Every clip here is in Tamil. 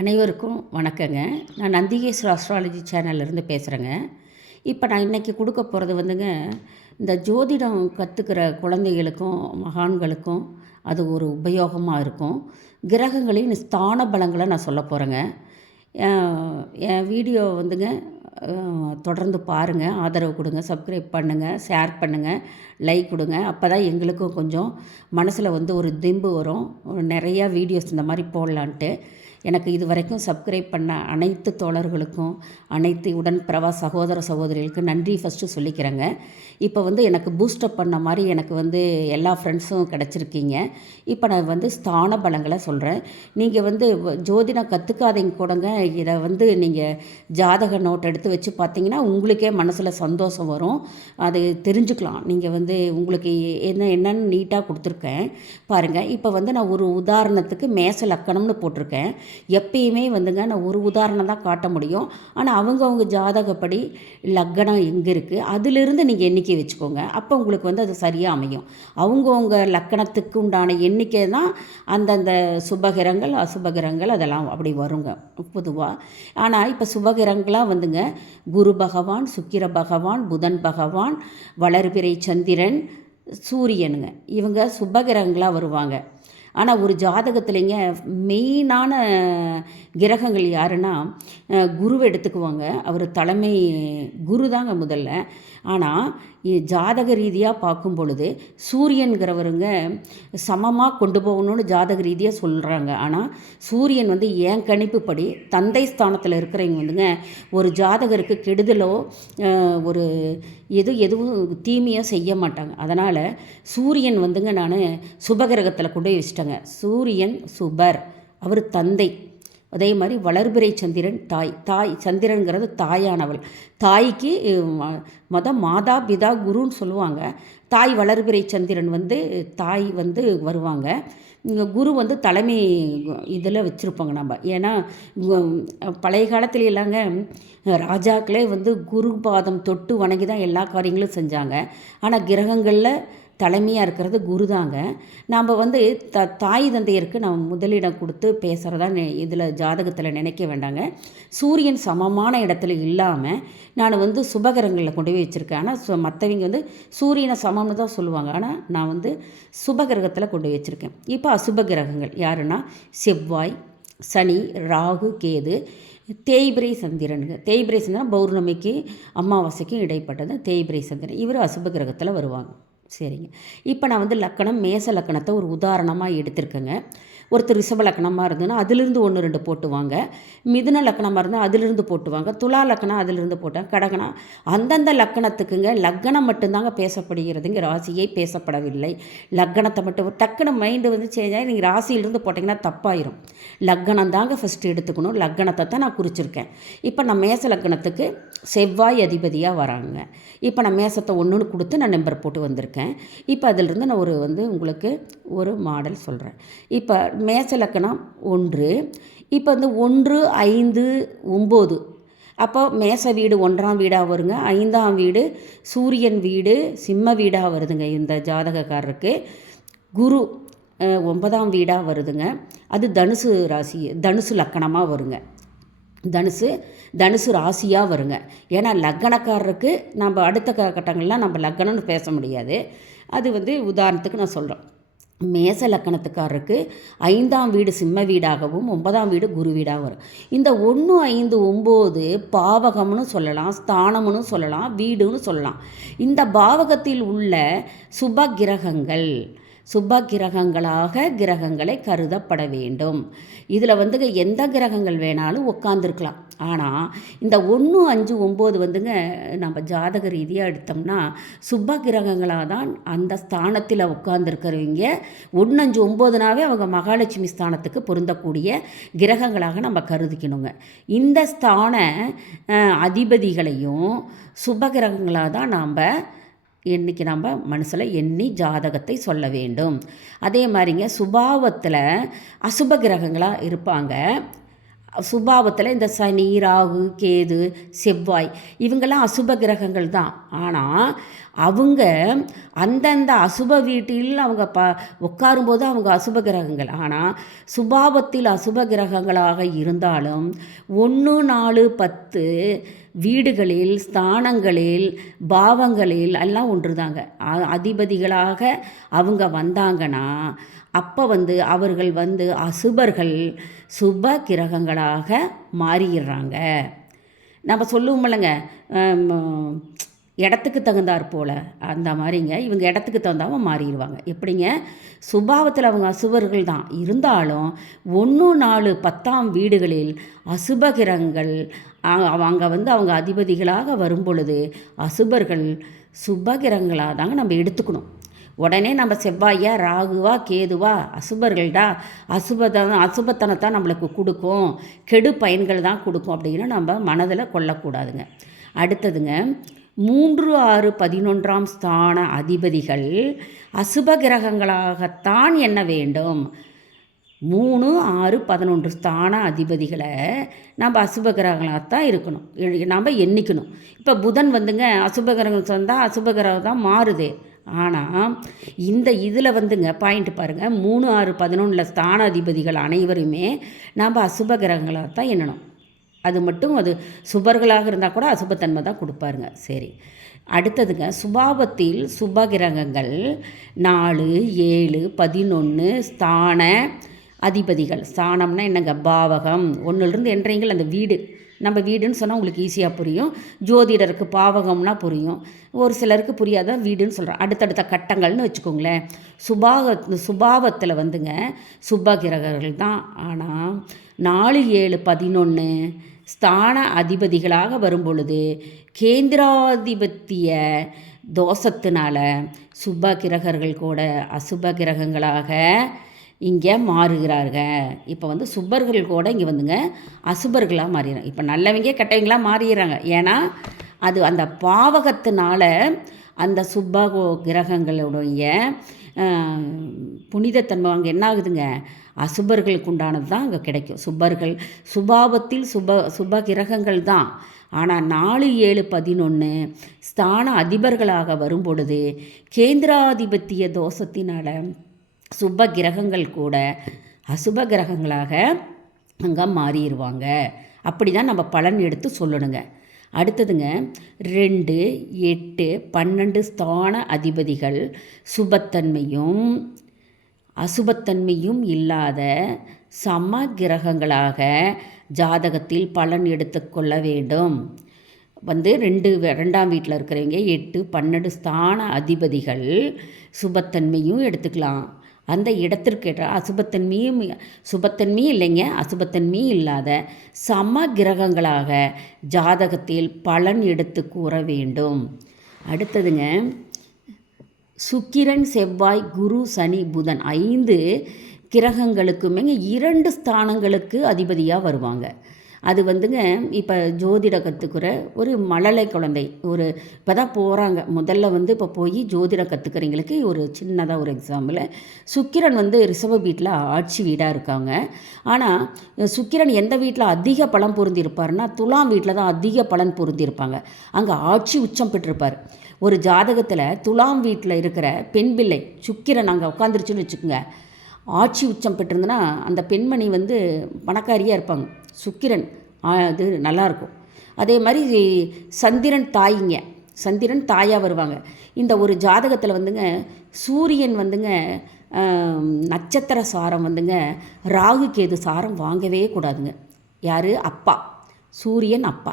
அனைவருக்கும் வணக்கங்க. நான் நந்திகேஸ்வர அஸ்ட்ராலஜி சேனல்லேருந்து பேசுகிறேங்க இப்போ நான் இன்றைக்கி கொடுக்க போகிறது வந்துங்க இந்த ஜோதிடம் கற்றுக்கிற குழந்தைகளுக்கும் மகான்களுக்கும் அது ஒரு உபயோகமாக இருக்கும். கிரகங்களின் ஸ்தான பலங்களை நான் சொல்ல போகிறேங்க என் வீடியோ வந்துங்க தொடர்ந்து பாருங்கள் ஆதரவு கொடுங்க சப்ஸ்கிரைப் பண்ணுங்கள் ஷேர் பண்ணுங்கள் லைக் கொடுங்க. அப்போ தான் எங்களுக்கும் கொஞ்சம் மனசில் வந்து ஒரு திம்பு வரும். நிறையா வீடியோஸ் இந்த மாதிரி போடலான்ட்டு. எனக்கு இது வரைக்கும் சப்ஸ்கிரைப் பண்ண அனைத்து தோழர்களுக்கும் அனைத்து உடன் பிரவா சகோதர சகோதரிகளுக்கும் நன்றி ஃபஸ்ட்டு சொல்லிக்கிறேங்க. இப்போ வந்து எனக்கு பூஸ்டப் பண்ண மாதிரி எனக்கு வந்து எல்லா ஃப்ரெண்ட்ஸும் கிடச்சிருக்கீங்க. இப்போ நான் வந்து ஸ்தான பலங்களை சொல்கிறேன் நீங்கள் வந்து ஜோதினா ஜோதிடம் கற்றுக்காதீங்க கூடங்க. இதை வந்து நீங்கள் ஜாதக நோட் எடுத்து வச்சு பார்த்தீங்கன்னா உங்களுக்கே மனசில் சந்தோஷம் வரும். அது தெரிஞ்சுக்கலாம். நீங்கள் வந்து உங்களுக்கு என்ன என்னன்னு நீட்டாக கொடுத்துருக்கேன். பாருங்கள் இப்போ வந்து நான் ஒரு உதாரணத்துக்கு மேச லக்கணம்னு போட்டிருக்கேன். எப்பயுமே வந்துங்க நான் ஒரு உதாரணம் தான் காட்ட முடியும். ஆனால் அவங்கவுங்க ஜாதகப்படி லக்கணம் எங்கே இருக்குது அதிலிருந்து நீங்கள் எண்ணிக்கை வச்சுக்கோங்க. அப்போ உங்களுக்கு வந்து அது சரியாக அமையும். அவங்கவுங்க லக்கணத்துக்கு உண்டான எண்ணிக்கை தான் அந்தந்த சுபகிரங்கள் அசுபகிரங்கள் அதெல்லாம் அப்படி வருங்க பொதுவாக ஆனால் இப்போ சுபகிரங்களாக வந்துங்க குரு பகவான் சுக்கிர பகவான் புதன் பகவான் வளர்பிறை சந்திரன் சூரியனுங்க. இவங்க சுபகிரகங்களாக வருவாங்க. ஆனால் ஒரு ஜாதகத்துலேங்க மெயினான கிரகங்கள் யாருன்னா குருவை எடுத்துக்குவாங்க. அவர் தலைமை குரு தாங்க முதல்ல. ஆனால் ஜாதக ரீதியாக பார்க்கும் பொழுது சூரியன்கிறவருங்க சமமாக கொண்டு போகணும்னு ஜாதக ரீதியாக சொல்கிறாங்க ஆனால் சூரியன் வந்து என் கணிப்புப்படி தந்தை ஸ்தானத்தில் இருக்கிறவங்க வந்துங்க ஒரு ஜாதகருக்கு கெடுதலோ ஒரு எது எதுவும் தீமையோ செய்ய மாட்டாங்க. அதனால் சூரியன் வந்துங்க நான் சுபகிரகத்தில் கொண்டு போய் வச்சிட்டேங்க. சூரியன் சுபர் அவர் தந்தை. அதே மாதிரி வளர்பிறை சந்திரன் தாய் தாய் சந்திரன்கிறது தாயானவள். தாய்க்கு மத மாதா பிதா குருன்னு சொல்லுவாங்க. தாய் வளர்பிறை சந்திரன் வந்து தாய் வந்து வருவாங்க. குரு வந்து தலைமை இதில் வச்சுருப்பாங்க நம்ம. ஏன்னா பழைய காலத்துல எல்லாங்க ராஜாக்களே வந்து குரு பாதம் தொட்டு வணங்கி தான் எல்லா காரியங்களும் செஞ்சாங்க. ஆனால் கிரகங்களில் தலைமையாக இருக்கிறது குரு தாங்க நாம் வந்து த தாய் தந்தையருக்கு நம்ம முதலிடம் கொடுத்து பேசுகிறதா இதில் ஜாதகத்தில் நினைக்க வேண்டாங்க. சூரியன் சமமான இடத்துல இல்லாமல் நான் வந்து சுபகரங்களில் கொண்டு போய் வச்சுருக்கேன். ஆனால் மற்றவங்க வந்து சூரியனை சமம்னு தான் சொல்லுவாங்க. ஆனால் நான் வந்து சுபகிரகத்தில் கொண்டு போய் வச்சுருக்கேன். இப்போ அசுப கிரகங்கள் யாருன்னா செவ்வாய் சனி ராகு கேது தேய்பிரை சந்திரனுங்க. தேய்பிரை சந்திரன் பௌர்ணமிக்கு அமாவாசைக்கும் இடைப்பட்டது. தேய்பிரை சந்திரன் இவர் அசுப கிரகத்தில் வருவாங்க. சரிங்க. இப்போ நான் வந்து லக்கணம் மேச லக்கணத்தை ஒரு உதாரணமாக எடுத்திருக்கேங்க. ஒருத்தர் ரிஷப லக்கணமாக இருந்ததுன்னா அதிலிருந்து ஒன்று ரெண்டு போட்டுவாங்க. மிதுன லக்கணமாக இருந்தால் அதிலிருந்து போட்டுவாங்க. துலா லக்கணம் அதிலிருந்து போட்டாங்க கடகணம் அந்தந்த லக்கணத்துக்குங்க லக்கணம் மட்டும்தாங்க பேசப்படுகிறதுங்க. ராசியே பேசப்படவில்லை. லக்கணத்தை மட்டும் டக்குன்னு மைண்டு வந்து சேஞ்ச் ஆகி நீங்கள் ராசியிலிருந்து போட்டிங்கன்னா தப்பாயிரும். லக்கணம் தாங்க ஃபஸ்ட்டு எடுத்துக்கணும். லக்கணத்தை தான் நான் குறிச்சிருக்கேன். இப்போ நான் மேச லக்கணத்துக்கு செவ்வாய் அதிபதியாக வராங்க. இப்போ நான் மேசத்தை ஒன்றுன்னு கொடுத்து நான் நம்பர் போட்டு வந்திருக்கேன். இப்போ அதிலிருந்து நான் ஒரு வந்து உங்களுக்கு ஒரு மாடல் சொல்கிறேன் இப்போ மேச லக்கணம் ஒன்று. இப்போ வந்து ஒன்று ஐந்து ஒம்பது. அப்போ மேச வீடு ஒன்றாம் வீடாக வருங்க. ஐந்தாம் வீடு சூரியன் வீடு சிம்ம வீடாக வருதுங்க இந்த ஜாதகக்காரருக்கு. குரு ஒன்பதாம் வீடாக வருதுங்க. அது தனுசு ராசி தனுசு லக்கணமாக வருங்க. தனுசு தனுசு ராசியாக வருங்க. ஏன்னா லக்கணக்காரருக்கு நம்ம அடுத்த கட்டங்கள்லாம் நம்ம லக்கணம்னு பேச முடியாது. அது வந்து உதாரணத்துக்கு நான் சொல்கிறேன் மேச லக்கணத்துக்காரருக்கு ஐந்தாம் வீடு சிம்ம வீடாகவும் ஒன்பதாம் வீடு குரு வீடாக வரும். இந்த ஒன்று ஐந்து ஒம்பது பாவகம்னு சொல்லலாம் ஸ்தானம்னு சொல்லலாம் வீடுன்னு சொல்லலாம். இந்த பாவகத்தில் உள்ள சுப கிரகங்கள் சுப கிரகங்களாக கிரகங்களை கருதப்பட வேண்டும். இதில் வந்துங்க எந்த கிரகங்கள் வேணாலும் உட்காந்துருக்கலாம் ஆனால் இந்த ஒன்று அஞ்சு ஒம்பது வந்துங்க நம்ம ஜாதக ரீதியாக எடுத்தோம்னா சுப கிரகங்களாக தான் அந்த ஸ்தானத்தில் உட்காந்துருக்கிறவங்க ஒன்று அஞ்சு ஒம்போதுனாவே அவங்க மகாலட்சுமி ஸ்தானத்துக்கு பொருந்தக்கூடிய கிரகங்களாக நம்ம கருதிக்கணுங்க. இந்த ஸ்தான அதிபதிகளையும் சுப கிரகங்களாக தான் நாம் இன்றைக்கி நம்ம மனசில் எண்ணி ஜாதகத்தை சொல்ல வேண்டும். அதே மாதிரிங்க சுபாவத்தில் அசுப கிரகங்களாக இருப்பாங்க. சுபாவத்தில் இந்த சனி ராகு கேது செவ்வாய் இவங்கெல்லாம் அசுப கிரகங்கள் தான். ஆனால் அவங்க அந்தந்த அசுப வீட்டில் அவங்க ப உட்காரும்போது அவங்க அசுப கிரகங்கள். ஆனால் சுபாவத்தில் அசுப கிரகங்களாக இருந்தாலும் ஒன்று நாலு பத்து வீடுகளில் ஸ்தானங்களில் பாவங்களில் எல்லாம் ஒன்றுதாங்க. அ- அதிபதிகளாக அவங்க வந்தாங்கன்னா அப்போ வந்து அவர்கள் வந்து அசுபர்கள் சுப கிரகங்களாக மாறிடுறாங்க நம்ம சொல்லுவோம்லங்க இடத்துக்கு தகுந்தாற் போல் அந்த மாதிரிங்க இவங்க இடத்துக்கு தகுந்தாமல் மாறிடுவாங்க. எப்படிங்க? சுபாவத்தில் அவங்க அசுபர்கள் தான். இருந்தாலும் ஒன்று நாலு பத்தாம் வீடுகளில் அசுபகிரகங்கள் அவங்க வந்து அவங்க அதிபதிகளாக வரும் பொழுது அசுபர்கள் சுபகிரகங்களாக தாங்க நம்ம எடுத்துக்கணும். உடனே நம்ம செவ்வாயா ராகுவா கேதுவா அசுபர்கள்டா அசுபதம் அசுபத்தனத்தான் நம்மளுக்கு கொடுக்கும். கெடு பயன்கள் தான் கொடுக்கும் அப்படின்னு நம்ம மனதில் கொள்ளக்கூடாதுங்க. அடுத்ததுங்க மூன்று ஆறு பதினொன்றாம் ஸ்தான அதிபதிகள் அசுப கிரகங்களாகத்தான் எண்ண வேண்டும். மூணு ஆறு பதினொன்று ஸ்தான அதிபதிகளை நம்ம அசுப கிரகங்களாகத்தான் இருக்கணும். எ- நாம் எண்ணிக்கணும். இப்போ புதன் வந்துங்க அசுப கிரகம் சொன்னால் அசுப கிரகம் தான் மாறுது. ஆனால் இந்த இதில் வந்துங்க பாயிண்ட் பாருங்கள் மூணு ஆறு பதினொன்றில் ஸ்தான அதிபதிகள் அனைவருமே நாம் அசுப கிரகங்களாக தான் எண்ணணும். அது மட்டும் அது சுபர்களாக இருந்தால் கூட அசுபத்தன்மை தான் கொடுப்பாருங்க. சரி. அடுத்ததுங்க சுபாவத்தில் சுபகிரகங்கள் நாலு ஏழு பதினொன்று ஸ்தான அதிபதிகள். ஸ்தானம்னா என்னங்க? பாவகம். ஒன்றுலேருந்து என்றீங்கள் அந்த வீடு. நம்ம வீடுன்னு சொன்னால் உங்களுக்கு ஈஸியாக புரியும். ஜோதிடருக்கு பாவகம்னா புரியும். ஒரு சிலருக்கு புரியாத வீடுன்னு சொல்கிறோம் அடுத்தடுத்த கட்டங்கள்னு வச்சுக்கோங்களேன். சுபாக சுபாவத்தில் வந்துங்க சுபகிரகர்கள் தான். ஆனால் நாலு ஏழு பதினொன்று ஸ்தான அதிபதிகளாக வரும் பொழுது கேந்திராதிபத்திய தோஷத்தினால சுப கிரகர்கள் கூட அசுப கிரகங்களாக இங்கே மாறுகிறார்கள். இப்போ வந்து சுபர்கள் கூட இங்கே வந்துங்க அசுபர்களாக மாறிடுறாங்க இப்போ நல்லவங்க கெட்டவங்களாக மாறிடுறாங்க ஏன்னா அது அந்த பாவகத்தினால அந்த சுப கோ- கிரகங்களுடைய புனிதத்தன்மை அங்கே என்ன ஆகுதுங்க அசுபர்களுக்கு உண்டானது தான் அங்கே கிடைக்கும். சுபர்கள் சுபாவத்தில் சுப சுப கிரகங்கள் தான். ஆனால் நாலு ஏழு பதினொன்று ஸ்தான அதிபர்களாக வரும் பொழுது கேந்திராதிபத்திய தோஷத்தினால சுப கிரகங்கள் கூட அசுப கிரகங்களாக அங்கே மாறிடுவாங்க அப்படி தான் நம்ம பலன் எடுத்து சொல்லணுங்க. அடுத்ததுங்க ரெண்டு எட்டு பன்னெண்டு ஸ்தான அதிபதிகள் சுபத்தன்மையும் அசுபத்தன்மையும் இல்லாத சம கிரகங்களாக ஜாதகத்தில் பலன் எடுத்துக்கொள்ள வேண்டும். வந்து ரெண்டு ரெண்டாம் வீட்டில் இருக்கிறவங்க எட்டு பன்னெண்டு ஸ்தான அதிபதிகள் சுபத்தன்மையும் எடுத்துக்கலாம். அந்த இடத்திற்கேற்ற அசுபத்தன்மையும் சுபத்தன்மையும் இல்லைங்க அசுபத்தன்மையும் இல்லாத சம கிரகங்களாக ஜாதகத்தில் பலன் எடுத்து கூற வேண்டும். அடுத்ததுங்க சுக்கிரன் செவ்வாய் குரு சனி புதன் ஐந்து கிரகங்களுக்குமே இரண்டு ஸ்தானங்களுக்கு அதிபதியாக வருவாங்க. அது வந்துங்க இப்போ ஜோதிட கற்றுக்கிற ஒரு மழலை குழந்தை ஒரு இப்போ தான் போகிறாங்க முதல்ல வந்து இப்போ போய் ஜோதிடம் கற்றுக்கிறவங்களுக்கு ஒரு சின்னதாக ஒரு எக்ஸாம்பிள் சுக்கிரன் வந்து ரிஷப வீட்டில் ஆட்சி வீடாக இருக்காங்க. ஆனால் சுக்கிரன் எந்த வீட்டில் அதிக பலன் பொருந்திருப்பார்னா துலாம் வீட்டில் தான் அதிக பலன் பொருந்திருப்பாங்க அங்கே ஆட்சி உச்சம் பெற்றிருப்பார். ஒரு ஜாதகத்தில் துலாம் வீட்டில் இருக்கிற பெண் பிள்ளை சுக்கிரன் அங்கே உட்காந்துருச்சுன்னு வச்சுக்கோங்க. ஆட்சி உச்சம் பெற்றிருந்தனா அந்த பெண்மணி வந்து பணக்காரியாக இருப்பாங்க. சுக்கிரன் அது நல்லாயிருக்கும் அதே மாதிரி சந்திரன் தாயிங்க. சந்திரன் தாயாக வருவாங்க. இந்த ஒரு ஜாதகத்தில் வந்துங்க சூரியன் வந்துங்க நட்சத்திர சாரம் வந்துங்க ராகு கேது சாரம் வாங்கவே கூடாதுங்க. யார்? அப்பா. சூரியன் அப்பா.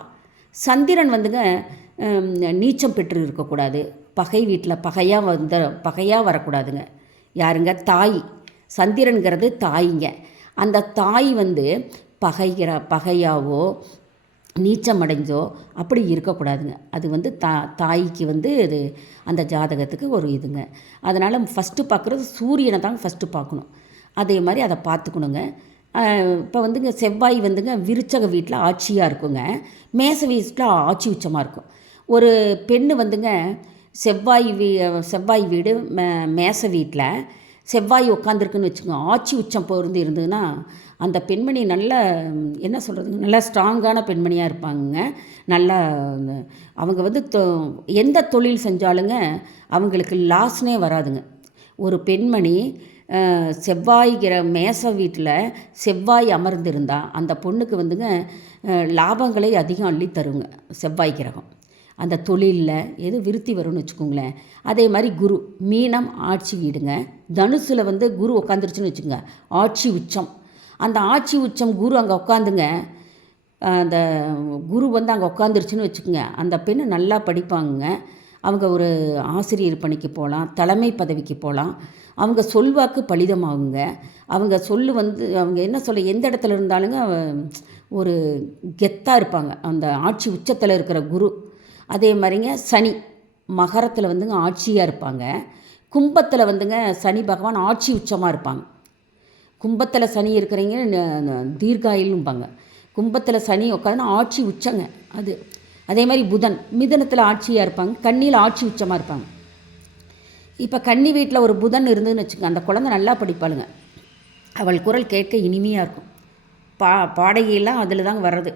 சந்திரன் வந்துங்க நீச்சம் பெற்று இருக்கக்கூடாது. பகை வீட்டில் பகையாக வந்த பகையாக வரக்கூடாதுங்க. யாருங்க? தாய். சந்திரன்கிறது தாய்ங்க. அந்த தாய் வந்து பகைகிற பகையாவோ நீச்சம் அடைஞ்சோ அப்படி இருக்கக்கூடாதுங்க. அது வந்து தா தாய்க்கு வந்து இது அந்த ஜாதகத்துக்கு ஒரு இதுங்க. அதனால் ஃபஸ்ட்டு பார்க்குறது சூரியனை தான் ஃபஸ்ட்டு பார்க்கணும் அதே மாதிரி அதை பார்த்துக்கணுங்க. இப்போ வந்துங்க செவ்வாய் வந்துங்க விருச்சக வீட்டில் ஆட்சியாக இருக்குங்க. மேச வீட்டில் ஆட்சி உச்சமாக இருக்கும். ஒரு பெண்ணு வந்துங்க செவ்வாய் வீ செவ்வாய் வீடு மே மேச வீட்டில் செவ்வாய் உட்காந்துருக்குன்னு வச்சுக்கோங்க. ஆட்சி உச்சம் பொருந்து இருந்ததுன்னா அந்த பெண்மணி நல்ல என்ன சொல்கிறது நல்ல ஸ்ட்ராங்கான பெண்மணியாக இருப்பாங்க நல்லா அவங்க வந்து தொ- எந்த தொழில் செஞ்சாலுங்க அவங்களுக்கு லாஸ்னே வராதுங்க. ஒரு பெண்மணி செவ்வாய்கிற செவ்வாய் மேச வீட்டில் செவ்வாய் அமர்ந்திருந்தால் அந்த பொண்ணுக்கு வந்துங்க லாபங்களை அதிகம் அள்ளி தருங்க செவ்வாய் கிரகம். அந்த தொழிலில் எது விருத்தி வரும்னு வச்சுக்கோங்களேன். அதே மாதிரி குரு மீனம் ஆட்சி வீடுங்க. தனுசில் வந்து குரு உட்காந்துருச்சுன்னு வச்சுக்கோங்க. ஆட்சி உச்சம். அந்த ஆட்சி உச்சம் குரு அங்கே உட்காந்துங்க அந்த குரு வந்து அங்கே உட்காந்துருச்சுன்னு வச்சுக்கோங்க. அந்த பெண்ணு நல்லா படிப்பாங்க அவங்க ஒரு ஆசிரியர் பணிக்கு போகலாம் தலைமை பதவிக்கு போகலாம் அவங்க சொல்வாக்கு பலிதமாகுங்க. அவங்க சொல்லு வந்து அவங்க என்ன சொல்ல எந்த இடத்துல இருந்தாலுங்க ஒரு கெத்தாக இருப்பாங்க. அந்த ஆட்சி உச்சத்தில் இருக்கிற குரு. அதே மாதிரிங்க சனி. மகரத்தில் வந்துங்க ஆட்சியாக இருப்பாங்க. கும்பத்தில் வந்துங்க சனி பகவான் ஆட்சி உச்சமாக இருப்பாங்க. கும்பத்தில் சனி இருக்கிறவங்க ந- தீர்காயிலும்பாங்க கும்பத்தில் சனி உட்காந்து ஆட்சி உச்சங்க அது. அதே மாதிரி புதன் மிதனத்தில் ஆட்சியாக இருப்பாங்க கண்ணியில் ஆட்சி உச்சமாக இருப்பாங்க. இப்போ கன்னி வீட்டில் ஒரு புதன் இருந்துன்னு வச்சுக்கோங்க அந்த குழந்தை நல்லா படிப்பாளுங்க. அவள் குரல் கேட்க இனிமையாக இருக்கும். பா பாடகையெல்லாம் அதில் தாங்க வர்றது.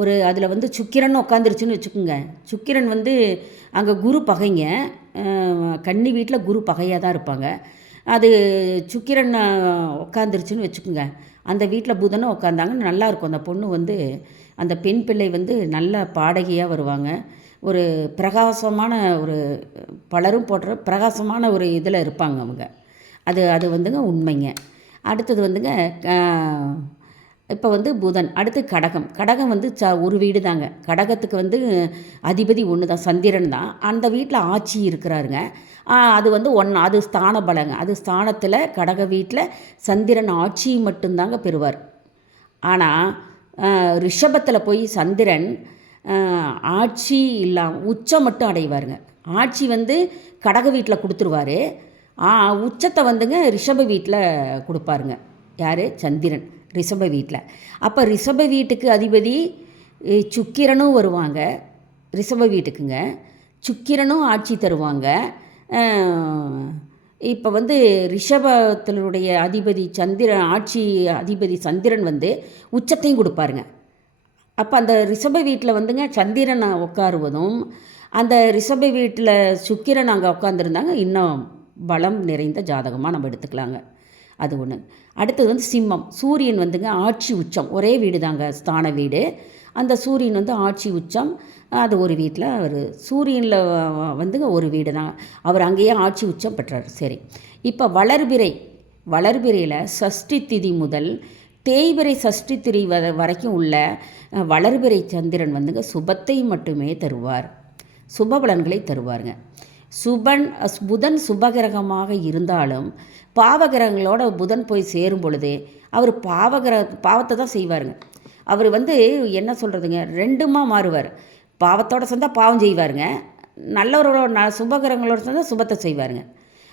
ஒரு அதில் வந்து சுக்கிரன் உட்காந்துருச்சுன்னு வச்சுக்கோங்க. சுக்கிரன் வந்து அங்கே குரு பகைங்க. கன்னி வீட்டில் குரு பகையாக தான் இருப்பாங்க. அது சுக்கிரன் உட்காந்துருச்சுன்னு வச்சுக்கோங்க. அந்த வீட்டில் புதனும் உட்காந்தாங்கன்னு நல்லா இருக்கும். அந்த பொண்ணு வந்து அந்த பெண் பிள்ளை வந்து நல்ல பாடகியாக வருவாங்க. ஒரு பிரகாசமான ஒரு பலரும் போடுற பிரகாசமான ஒரு இதில் இருப்பாங்க அவங்க. அது அது வந்துங்க உண்மைங்க. அடுத்தது வந்துங்க இப்போ வந்து புதன் அடுத்து கடகம். கடகம் வந்து ச ஒரு வீடு தாங்க கடகத்துக்கு வந்து அதிபதி ஒன்று தான் சந்திரன் தான். அந்த வீட்டில் ஆட்சி இருக்கிறாருங்க. அது வந்து ஒன் அது ஸ்தான பலங்க. அது ஸ்தானத்தில் கடக வீட்டில் சந்திரன் ஆட்சி மட்டும்தாங்க பெறுவார். ஆனால் ரிஷபத்தில் போய் சந்திரன் ஆட்சி இல்லாமல் உச்சம் மட்டும் அடைவாருங்க. ஆட்சி வந்து கடக வீட்டில் கொடுத்துருவாரு. உச்சத்தை வந்துங்க ரிஷப வீட்டில் கொடுப்பாருங்க. யார்? சந்திரன். ரிஷப வீட்டில். அப்போ ரிஷப வீட்டுக்கு அதிபதி சுக்கிரனும் வருவாங்க. ரிஷப வீட்டுக்குங்க. சுக்கிரனும் ஆட்சி தருவாங்க. இப்போ வந்து ரிஷபத்தினுடைய அதிபதி சந்திரன் ஆட்சி அதிபதி சந்திரன் வந்து உச்சத்தையும் கொடுப்பாருங்க. அப்போ அந்த ரிஷப வீட்டில் வந்துங்க சந்திரன் உட்காருவதும் அந்த ரிஷப வீட்டில் சுக்கிரன் அங்கே உட்காந்துருந்தாங்க இன்னும் பலம் நிறைந்த ஜாதகமாக நம்ம எடுத்துக்கலாங்க. அது ஒன்று அடுத்தது வந்து சிம்மம். சூரியன் வந்துங்க ஆட்சி உச்சம். ஒரே வீடு தாங்க ஸ்தான வீடு. அந்த சூரியன் வந்து ஆட்சி உச்சம். அது ஒரு வீட்டில் அவர் சூரியனில் வந்துங்க ஒரு வீடு தான் அவர் அங்கேயே ஆட்சி உச்சம் பெற்றார். சரி. இப்போ வளர்பிறை. வளர்பிறையில் சஷ்டி திதி முதல் தேய்பிறை சஷ்டி திரி வ வரைக்கும் உள்ள வளர்பிறை சந்திரன் வந்துங்க சுபத்தை மட்டுமே தருவார். சுப பலன்களை தருவாருங்க. சுபன் புதன் சுபகிரகமாக இருந்தாலும் பாவகிரகங்களோட புதன் போய் சேரும் பொழுது அவர் பாவகிரக பாவத்தை தான் செய்வாருங்க. அவர் வந்து என்ன சொல்கிறதுங்க ரெண்டுமா மாறுவார். பாவத்தோட சேர்ந்தால் பாவம் செய்வாருங்க. நல்லவரோட ந சுபகிரகங்களோட சேர்ந்தால் சுபத்தை செய்வாருங்க.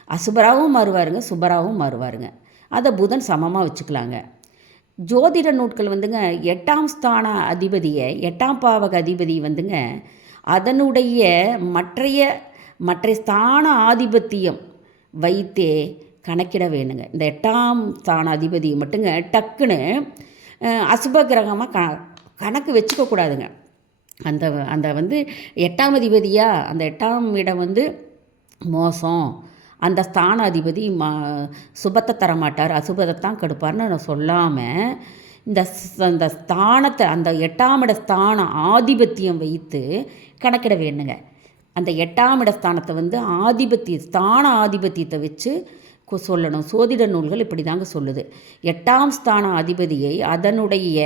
அசுபராகவும் மாறுவாருங்க சுபராகவும் மாறுவாருங்க. அதை புதன் சமமாக வச்சுக்கலாங்க. ஜோதிட நூட்கள் வந்துங்க எட்டாம் ஸ்தான அதிபதியை எட்டாம் பாவக அதிபதி வந்துங்க அதனுடைய மற்றைய மற்ற ஸ்தான ஆதிபத்தியம் வைத்தே கணக்கிட வேணுங்க. இந்த எட்டாம் ஸ்தான அதிபதி மட்டுங்க டக்குன்னு அசுப கிரகமாக க கணக்கு வச்சுக்கக்கூடாதுங்க அந்த அந்த வந்து எட்டாம் அதிபதியாக அந்த எட்டாம் இடம் வந்து மோசம். அந்த ஸ்தான அதிபதி மா சுபத்தை தரமாட்டார். அசுபத்தை தான் கெடுப்பார்னு நான் சொல்லாமல் இந்த ஸ்- அந்த ஸ்தானத்தை அந்த எட்டாம் இட ஸ்தான ஆதிபத்தியம் வைத்து கணக்கிட வேணுங்க. அந்த எட்டாம் இட ஸ்தானத்தை வந்து ஆதிபத்திய ஸ்தான ஆதிபத்தியத்தை வச்சு சொல்லணும். சோதிட நூல்கள் இப்படி தாங்க சொல்லுது. எட்டாம் ஸ்தான அதிபதியை அதனுடைய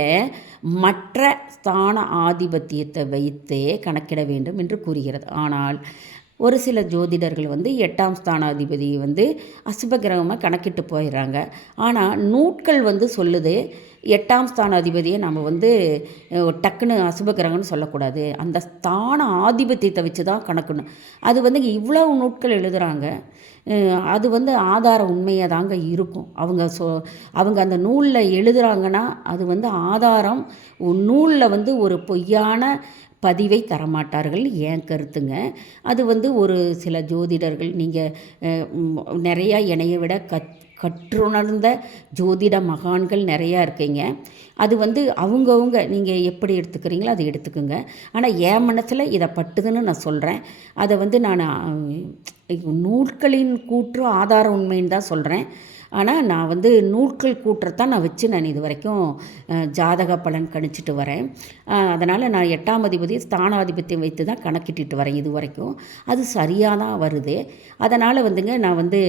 மற்ற ஸ்தான ஆதிபத்தியத்தை வைத்தே கணக்கிட வேண்டும் என்று கூறுகிறது. ஆனால் ஒரு சில ஜோதிடர்கள் வந்து எட்டாம் ஸ்தானாதிபதியை வந்து அசுப கிரகமாக கணக்கிட்டு போயிடுறாங்க. ஆனால் நூட்கள் வந்து சொல்லுது எட்டாம் ஸ்தானாதிபதியை நம்ம வந்து டக்குன்னு அசுப கிரகம்னு சொல்லக்கூடாது. அந்த ஸ்தான ஆதிபத்தியத்தை வச்சு தான் கணக்கணும் அது வந்து இவ்வளவு நூட்கள் எழுதுகிறாங்க அது வந்து ஆதார உண்மையாக தாங்க இருக்கும். அவங்க சொ அவங்க அந்த நூலில் எழுதுகிறாங்கன்னா அது வந்து ஆதாரம் நூலில் வந்து ஒரு பொய்யான பதிவை தரமாட்டார்கள். ஏன் கருத்துங்க? அது வந்து ஒரு சில ஜோதிடர்கள் நீங்கள் நிறையா என்னைய விட கத் கற்றுணர்ந்த ஜோதிட மகான்கள் நிறையா இருக்கீங்க. அது வந்து அவங்கவுங்க நீங்கள் எப்படி எடுத்துக்கிறீங்களோ அதை எடுத்துக்கோங்க. ஆனால் என் மனசில் இதை பட்டுதுன்னு நான் சொல்கிறேன் அதை வந்து நான் நூல்களின் கூற்று ஆதார உண்மைன்னு தான் சொல்கிறேன் ஆனால் நான் வந்து நூல்கள் கூற்றத்தான் நான் வச்சு நான் இது வரைக்கும் ஜாதக பலன் கணிச்சிட்டு வரேன். அதனால் நான் எட்டாம் அதிபதி ஸ்தானாதிபத்தியம் வைத்து தான் கணக்கிட்டு வரேன் இது வரைக்கும். அது சரியாக தான் வருது. அதனால் வந்துங்க நான் வந்து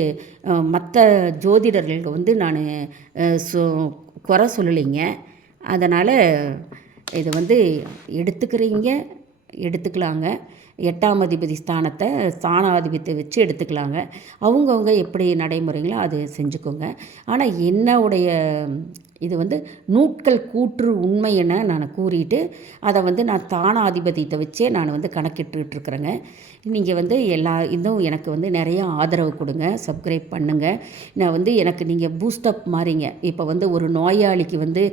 மற்ற ஜோதிடர்களுக்கு வந்து நான் சொ குறை சொல்லலைங்க. அதனால் இதை வந்து எடுத்துக்கிறீங்க எடுத்துக்கலாங்க. எட்டாம் அதிபதி ஸ்தானத்தை ஸ்தானாதிபத்தை வச்சு எடுத்துக்கலாங்க. அவங்கவுங்க எப்படி நடைமுறைங்களோ அது செஞ்சுக்கோங்க. ஆனால் என்னுடைய இது வந்து நூட்கள் கூற்று உண்மை என நான் கூறிட்டு அதை வந்து நான் தானாதிபதியத்தை வச்சே நான் வந்து கணக்கிட்டுருக்குறேங்க நீங்கள் வந்து எல்லா இதுவும் எனக்கு வந்து நிறையா ஆதரவு கொடுங்க சப்ஸ்கிரைப் பண்ணுங்கள் நான் வந்து எனக்கு நீங்கள் பூஸ்டப் மாதிரிங்க இப்போ வந்து ஒரு நோயாளிக்கு வந்து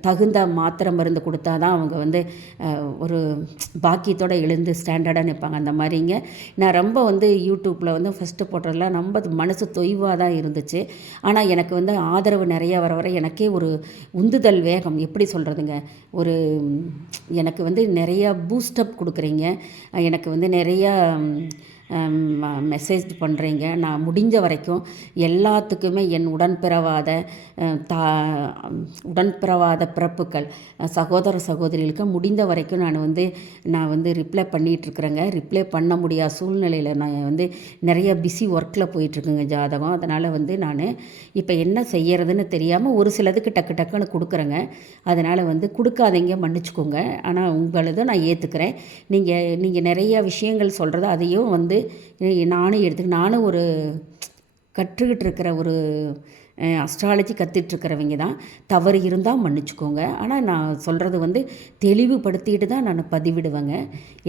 தகுந்த மாத்திரை மருந்து கொடுத்தா தான் அவங்க வந்து ஒரு பாக்கியத்தோடு எழுந்து ஸ்டாண்டர்டாக நிற்பாங்க அந்த மாதிரிங்க. நான் ரொம்ப வந்து யூடியூப்பில் வந்து ஃபஸ்ட்டு போட்டதெல்லாம் ரொம்ப மனசு தொய்வாக தான் இருந்துச்சு. ஆனால் எனக்கு வந்து ஆதரவு நிறையா வர வர எனக்கே ஒரு உந்துதல் வேகம் எப்படி சொல்கிறதுங்க ஒரு எனக்கு வந்து நிறையா பூஸ்டப் கொடுக்குறீங்க. எனக்கு வந்து நிறையா மெசேஜ் பண்ணுறீங்க நான் முடிஞ்ச வரைக்கும் எல்லாத்துக்குமே என் உடன்பிறவாத தா உடன்பிறவாத பிறப்புக்கள் சகோதர சகோதரிகளுக்கு முடிந்த வரைக்கும் நான் வந்து நான் வந்து ரிப்ளை பண்ணிகிட்ருக்குறேங்க ரிப்ளை பண்ண முடியாத சூழ்நிலையில் நான் வந்து நிறைய பிஸி ஒர்க்கில் போயிட்டுருக்குங்க ஜாதகம். அதனால் வந்து நான் இப்போ என்ன செய்கிறதுன்னு தெரியாமல் ஒரு சிலதுக்கு டக்கு டக்குன்னு கொடுக்குறேங்க. அதனால் வந்து கொடுக்காதீங்க மன்னிச்சுக்கோங்க. ஆனால் உங்களதும் நான் ஏற்றுக்கிறேன் நீங்கள் நீங்கள் நிறையா விஷயங்கள் சொல்கிறது அதையும் வந்து நானும் எடுத்து நானும் ஒரு கற்றுக்கிட்டு இருக்கிற ஒரு அஸ்ட்ராலஜி கற்றுட்ருக்கிறவங்க தான். தவறு இருந்தால் மன்னிச்சுக்கோங்க. ஆனால் நான் சொல்கிறது வந்து தெளிவுபடுத்திட்டு தான் நான் பதிவிடுவேங்க.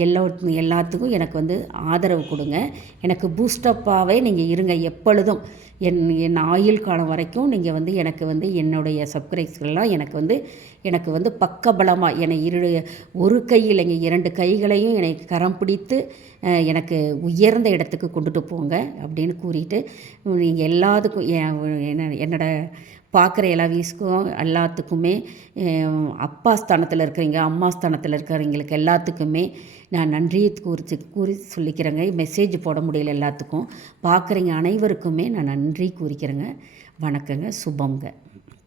எல்லா எல்லாத்துக்கும் எனக்கு வந்து ஆதரவு கொடுங்க. எனக்கு பூஸ்டப்பாகவே நீங்கள் இருங்க எப்பொழுதும். என் என் ஆயுள் காலம் வரைக்கும் நீங்கள் வந்து எனக்கு வந்து என்னுடைய சப்ஸ்கிரைப்ஸ்கள்லாம் எனக்கு வந்து எனக்கு வந்து பக்கபலமாக என்னை இரு ஒரு கையில் எங்கள் இரண்டு கைகளையும் என்னை கரம் பிடித்து எனக்கு உயர்ந்த இடத்துக்கு கொண்டுட்டு போங்க அப்படின்னு கூறிட்டு நீங்கள் எல்லாத்துக்கும் என்னோட பார்க்குற எல்லா வீஸ்க்கும் எல்லாத்துக்குமே அப்பா ஸ்தானத்தில் இருக்கிறீங்க அம்மா ஸ்தானத்தில் இருக்கிறவங்களுக்கு எல்லாத்துக்குமே நான் நன்றியை குறித்து கூறி சொல்லிக்கிறேங்க. மெசேஜ் போட முடியல எல்லாத்துக்கும். பார்க்குறீங்க அனைவருக்குமே நான் நன்றி கூறிக்கிறேங்க. வணக்கங்க சுபங்க